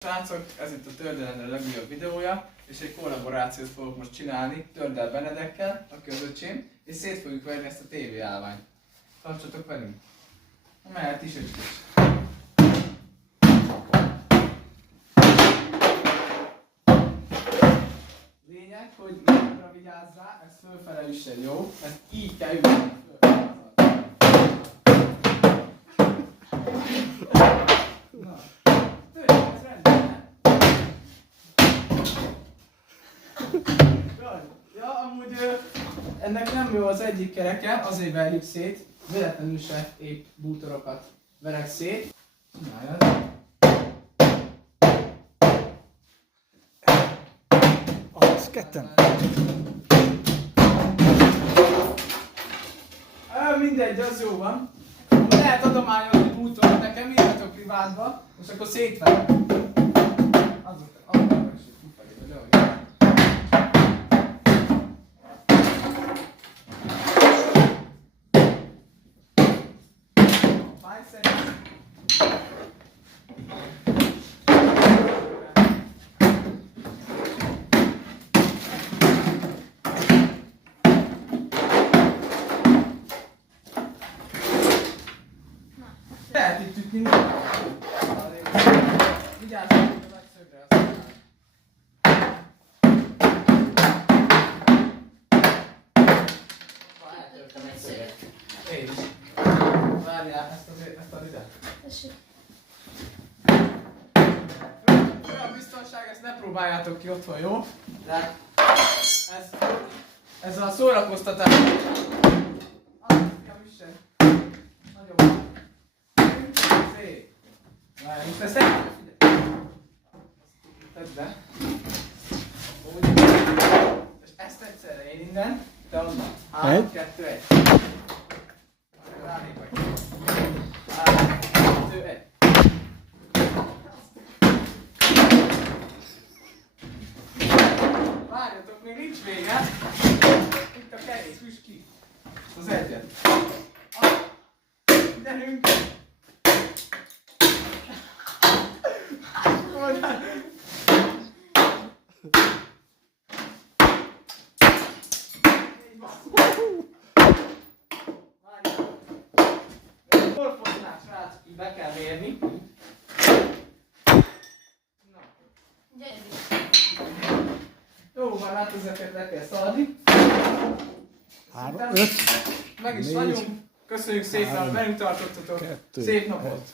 Srácok, ez itt a Tördelenre legújabb videója, és egy kollaborációt fogok most csinálni Tördel Benedekkel, aki az öcsém, és szét fogjuk verni ezt a TV állványt. Tartsatok velünk! Mehet is öcsém. Lényeg, hogy jobbra vigyázzál, ez fölfele üssen, jó? Ezt így kell ütni fölfele. Na. Törjük, ez rendben. Ja, amúgy ennek nem jó az egyik kereke, azért verjük szét. Véletlenül se épp bútorokat verek szét. Csináljad. Az ketten. Mindegy, az jó van. Lehet adományozni bútort nekem, írjatok privátba, és akkor szétverem. Azok is kifelé, vagy ahogy. Fáj szerint. Lehet itt ütni. Vigyázzunk a nagy szögre, aztán. Eltörtem egy szöget. Én is. Várjál, ezt ad ide. Tessék. Olyan biztonság, ezt ne próbáljátok ki otthon, jó? De ez a szórakoztatás. Nagyon van. Szép. Várj, most ezt el... Tedd be. Úgy. És ezt egyszerre én innen, te onnan. 3, 2, 1. Rálépek. 3, 2, 1. Várjatok, még nincs vége. Itt a kerék, üss ki. Az egyet. Gyerünk! Korfosnál, srácok, így be kell mérni. Na. Jó van, hát ezeket le kell szaladni. 3, 5, meg is 4, vagyunk. Köszönjük szépen, hogy velünk tartottatok. 2, Szép napot!